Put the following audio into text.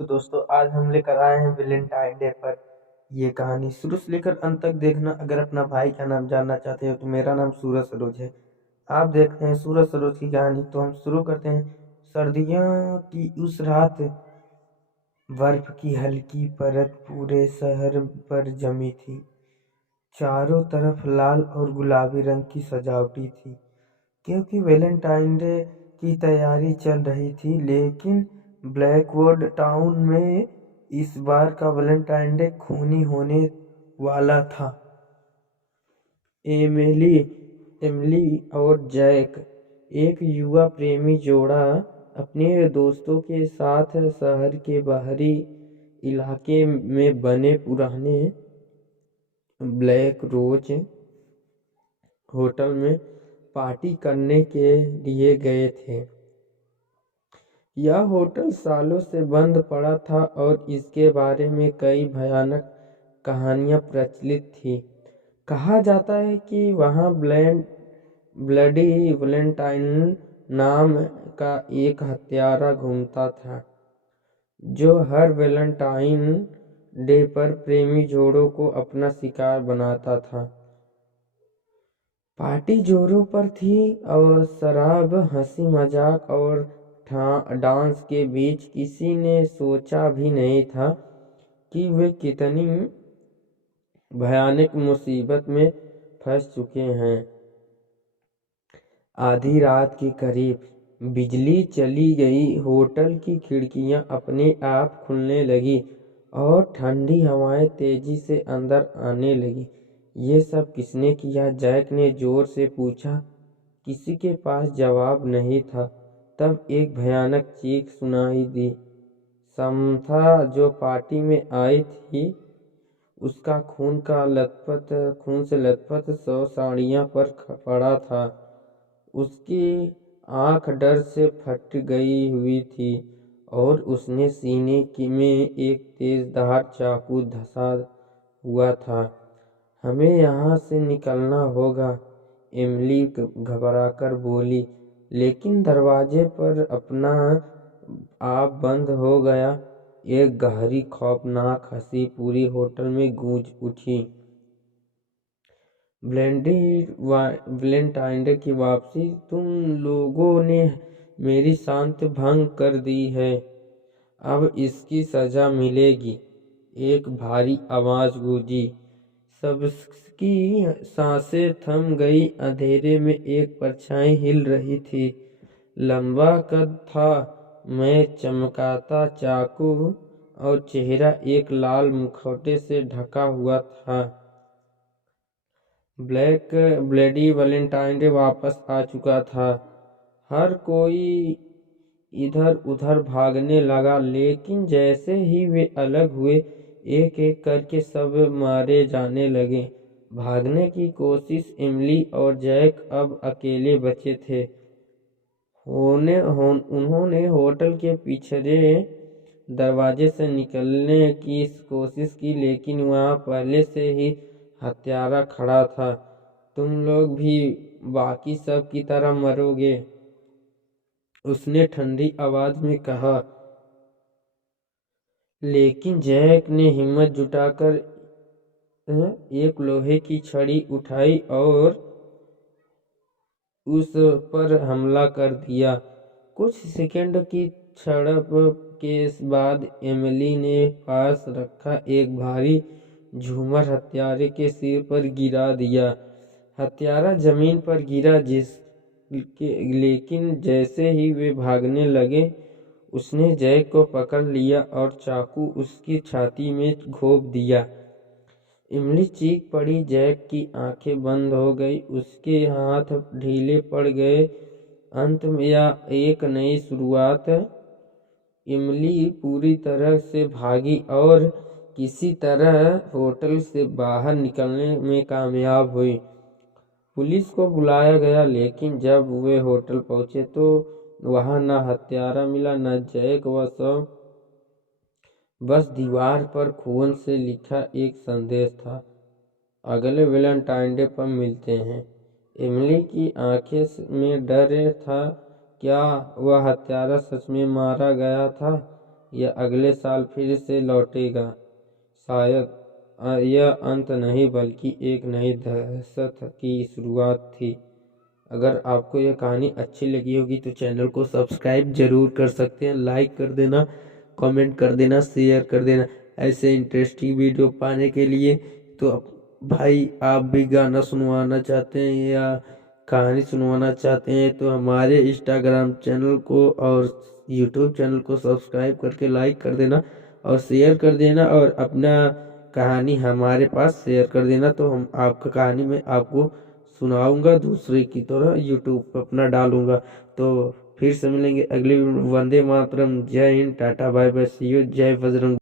तो दोस्तों आज हम लेकर आए हैं वैलेंटाइन डे पर ये कहानी शुरू से लेकर अंत तक देखना। अगर अपना भाई का नाम जानना चाहते हो तो मेरा नाम सूरज सरोज है। आप देखते हैं सूरज सरोज की कहानी। तो हम शुरू करते हैं। सर्दियों की उस रात बर्फ की हल्की परत पूरे शहर पर जमी थी। चारों तरफ लाल और गुलाबी रंग की सजावटी थी क्योंकि वैलेंटाइन डे की तैयारी चल रही थी। लेकिन ब्लैकवुड टाउन में इस बार का वैलेंटाइन डे खूनी होने वाला था। एमिली एमिली और जैक, एक युवा प्रेमी जोड़ा, अपने दोस्तों के साथ शहर के बाहरी इलाके में बने पुराने ब्लैक रोज होटल में पार्टी करने के लिए गए थे। यह होटल सालों से बंद पड़ा था और इसके बारे में कई भयानक कहानियां प्रचलित थी। कहा जाता है कि वहां ब्लडी वैलेंटाइन नाम का एक हत्यारा घूमता था जो हर वैलेंटाइन डे पर प्रेमी जोड़ों को अपना शिकार बनाता था। पार्टी जोरों पर थी और शराब, हंसी मजाक और डांस के बीच किसी ने सोचा भी नहीं था कि वे कितनी भयानक मुसीबत में फंस चुके हैं। आधी रात के करीब बिजली चली गई। होटल की खिड़कियां अपने आप खुलने लगी और ठंडी हवाएं तेजी से अंदर आने लगी। ये सब किसने किया? जैक ने जोर से पूछा। किसी के पास जवाब नहीं था। तब एक भयानक चीख सुनाई दी। समथा, जो पार्टी में आई थी, उसका खून से लथपथ 100 साड़ियां पर पड़ा था। उसकी आंख डर से फट गई हुई थी और उसने सीने में एक तेजधार चाकू धंसा हुआ था। हमें यहाँ से निकलना होगा, एमिली घबराकर बोली। लेकिन दरवाजे पर अपना आप बंद हो गया। एक गहरी खौफनाक हंसी पूरी होटल में गूंज उठी। वैलेंटाइन डे की वापसी। तुम लोगों ने मेरी शांति भंग कर दी है, अब इसकी सजा मिलेगी। एक भारी आवाज गूंजी। सबकी सांसें थम गई। अंधेरे में एक परछाई हिल रही थी। लंबा कद था, मैं चमकाता चाकू और चेहरा एक लाल मुखौटे से ढका हुआ था। ब्लडी वैलेंटाइन डे वापस आ चुका था। हर कोई इधर उधर भागने लगा, लेकिन जैसे ही वे अलग हुए, एक एक करके सब मारे जाने लगे। भागने की कोशिश। एमिली और जैक अब अकेले बचे थे। उन्होंने होटल के पिछले दरवाजे से निकलने की कोशिश की, लेकिन वहां पहले से ही हत्यारा खड़ा था। तुम लोग भी बाकी सब की तरह मरोगे, उसने ठंडी आवाज में कहा। लेकिन जैक ने हिम्मत जुटाकर एक लोहे की छड़ी उठाई और उस पर हमला कर दिया। कुछ सेकंड की झड़प के बाद एमिली ने पास रखा एक भारी झूमर हत्यारे के सिर पर गिरा दिया। हत्यारा जमीन पर गिरा, लेकिन जैसे ही वे भागने लगे, उसने जैक को पकड़ लिया और चाकू उसकी छाती में घोंप दिया। इमली चीख पड़ी। जैक की आंखें बंद हो गई, उसके हाथ ढीले पड़ गए। अंत में यह एक नई शुरुआत। इमली पूरी तरह से भागी और किसी तरह होटल से बाहर निकलने में कामयाब हुई। पुलिस को बुलाया गया, लेकिन जब वे होटल पहुंचे तो वहां न हत्यारा मिला, न जैक व सब। बस दीवार पर खून से लिखा एक संदेश था, अगले वैलेंटाइन डे पर मिलते हैं। एमिली की आंखें में डर था। क्या वह हत्यारा सच में मारा गया था या अगले साल फिर से लौटेगा। शायद यह अंत नहीं बल्कि एक नई दहशत की शुरुआत थी। अगर आपको यह कहानी अच्छी लगी होगी तो चैनल को सब्सक्राइब जरूर कर सकते हैं, लाइक कर देना, कमेंट कर देना, शेयर कर देना। ऐसे इंटरेस्टिंग वीडियो पाने के लिए तो भाई आप भी गाना सुनवाना चाहते हैं या कहानी सुनवाना चाहते हैं तो हमारे इंस्टाग्राम चैनल को और यूट्यूब चैनल को सब्सक्राइब करके लाइक कर देना और शेयर कर देना और अपना कहानी हमारे पास शेयर कर देना, तो हम आपका कहानी में आपको सुनाऊंगा, दूसरे की तरह यूट्यूब पर अपना डालूंगा। तो फिर से मिलेंगे अगले। वंदे मातरम, जय Hind, tata bye bye, see you, जय बजरंग।